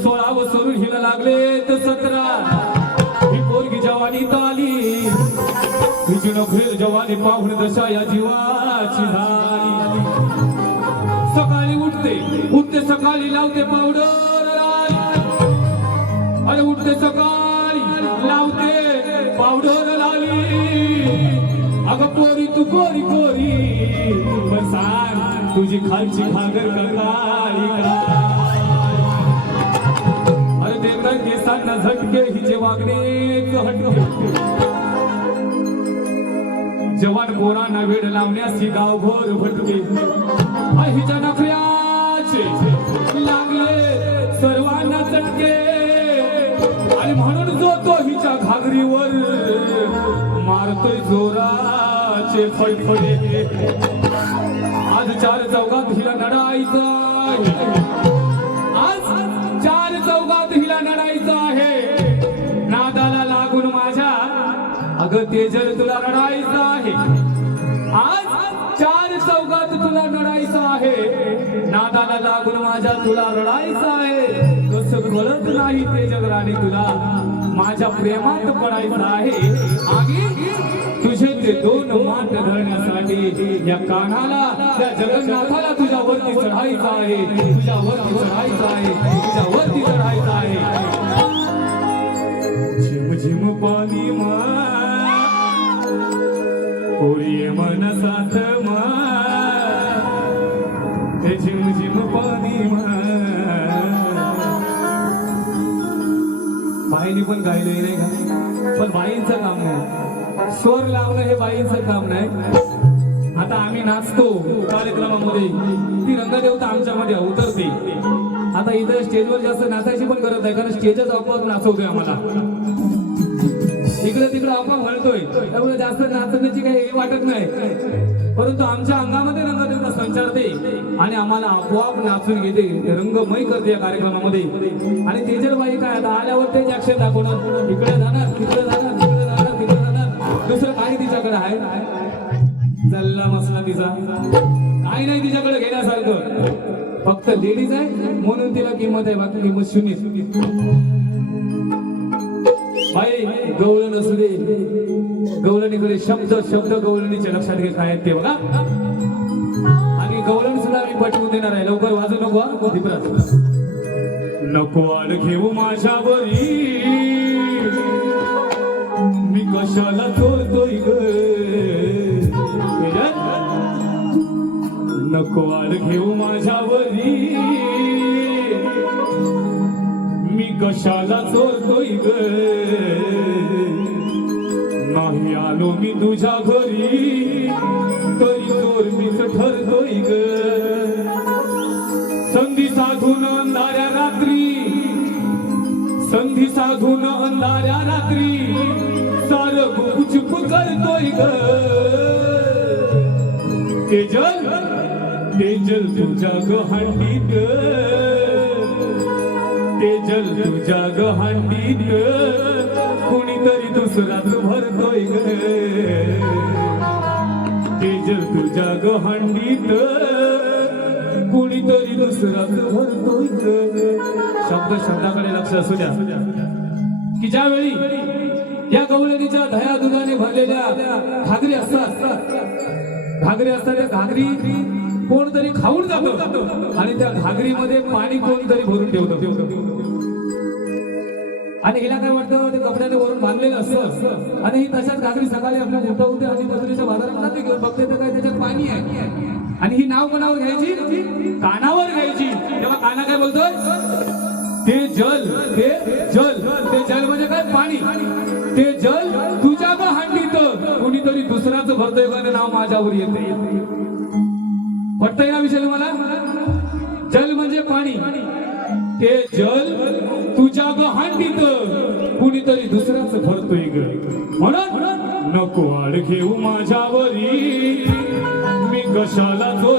सोळा व सोडून हिला लागले तर सतरा. ही पोरगी जवानी ताली. तिची नोकरी जवानी पाहून दशा या जीवाची झाली सकाळी उठते उठते सकाळी लावते पावडर अरे उठते सकाळी लावते पावडर लावली अगं पोरी तू कोरी कोरी पण सांग तुझी खालची खागर करता. वागणे हटके जवान गोरांना वेळ लावण्यास ही गावभर भटके. हिच्या नखऱ्याचे लागले सर्वांना चटके. आणि म्हणून जो तो हिच्या घागरीवर मारतोय जोराचे फडफडे. आज चार चौकात हिला नडायचा अगं तेजल तुला लढायचं आहे. आज चार चौकात तुला लढायचं आहे. नादाला लागून माझ्या तुला लढायचं आहे. कस कळत नाही तेजल राणी तुला. माझ्या प्रेमात पडायचं आहे. आगी तुझे ते दोन माट धरण्यासाठी या कानाला त्या जगन्नाथाला तुझ्या वरती चढायचं आहे. तुझ्या वरती चढायचं आहे. तुझ्या वरती चढायचं आहे. झिम झिम पाणी मा कोरिये मन साथ मा ते झिम झिम पाणी मा बाईने पण गायलंय नाही का? पण बाईंचं काम नाही स्वर लावणं हे बाईंचं काम नाही. आता आम्ही नाचतो कार्यक्रमामध्ये. ती रंगदेवता आमच्यामध्ये उतरते. आता इथं स्टेजवर जास्त नाचायची पण गरज नाही कारण स्टेजच आपोआप नाचवतोय आम्हाला. इकडे तिकडे आपण म्हणतोय त्यामुळे जास्त नाचण्याची काही हे वाटत नाही. परंतु आमच्या अंगामध्ये रंगदेवता संचारते आणि आम्हाला आपोआप नाचून घेते रंगमय करते या कार्यक्रमामध्ये. आणि तेजलबाई काय आता आल्यावर तेच अक्षर दाखवणार. इकडे जाणार तिकडे जाणार तिकडे जाणार तिकडे जाणार. दुसरं काही तिच्याकडे आहे? चल्ला मसला तिचा. काही नाही तिच्याकडे घेण्यासारखं. फक्त लेडीज आहे म्हणून तिला किंमत आहे बाकी किंमत शून्य. बाई गवळण असू दे. गवळणीकडे शब्द शब्द गवळणीच्या लक्षात घे काय आहेत ते बघा. आणि गवळण सुद्धा मी पटवून देणार आहे. लवकर वाजू नको दीपराज नको आड घेऊ माझ्यावरी. मी कशाला चोरतोय नको आड घेऊ माझ्यावरी. मी कशाला चोरतोय ग? आलो मी तुझ्या घरी तरी चोर मीच ठरतोय ग. संधी साधून अंधाऱ्या रात्री संधी साधून अंधाऱ्या रात्री सार गुपचुप करतोय ग. तेजल तेजल तुझ्या गहांडीत तेजल तुझ्या गहांडीत कुणीतरी दुसराच भरतोय ग तेजल तुझ्या गहांडीत कुणीतरी दुसराच भरतोय ग शब्द शब्दाकडे लक्ष असू द्या. की ज्यावेळी या गवळणीच्या दया दुधाने भरलेल्या घागरी असतात. घागरी असतात त्या घागरी कोणतरी खाऊन जातो. आणि त्या घागरीमध्ये पाणी कोणतरी भरून ठेवतो. आणि हिला काय वाटतं ते कपड्याने वरून बांधलेलं असतं. आणि ही तशाच घागरी सकाळी आपल्या मोठं होते आणि मजुरीच्या बाजारात जाते घेऊन बघते तर काय त्याच्यात पाणी आहे. आणि ही नाव कोणावर घ्यायची? कानावर घ्यायची. तेव्हा काना काय बोलतोय? ते जल ते जल. ते जल म्हणजे काय? पाणी. ते जल तुझ्या ग हांडीत. कुणीतरी दुसऱ्याच भरतोय का नाव माझ्यावर येते पटतंय ना विषय मला जल म्हणजे पाणी. ते जल तुझ्या ग कुणीतरी दुसऱ्याच भरतोय ग. म्हणून नको आड घेऊ माझ्यावरी. मी कशाला जोर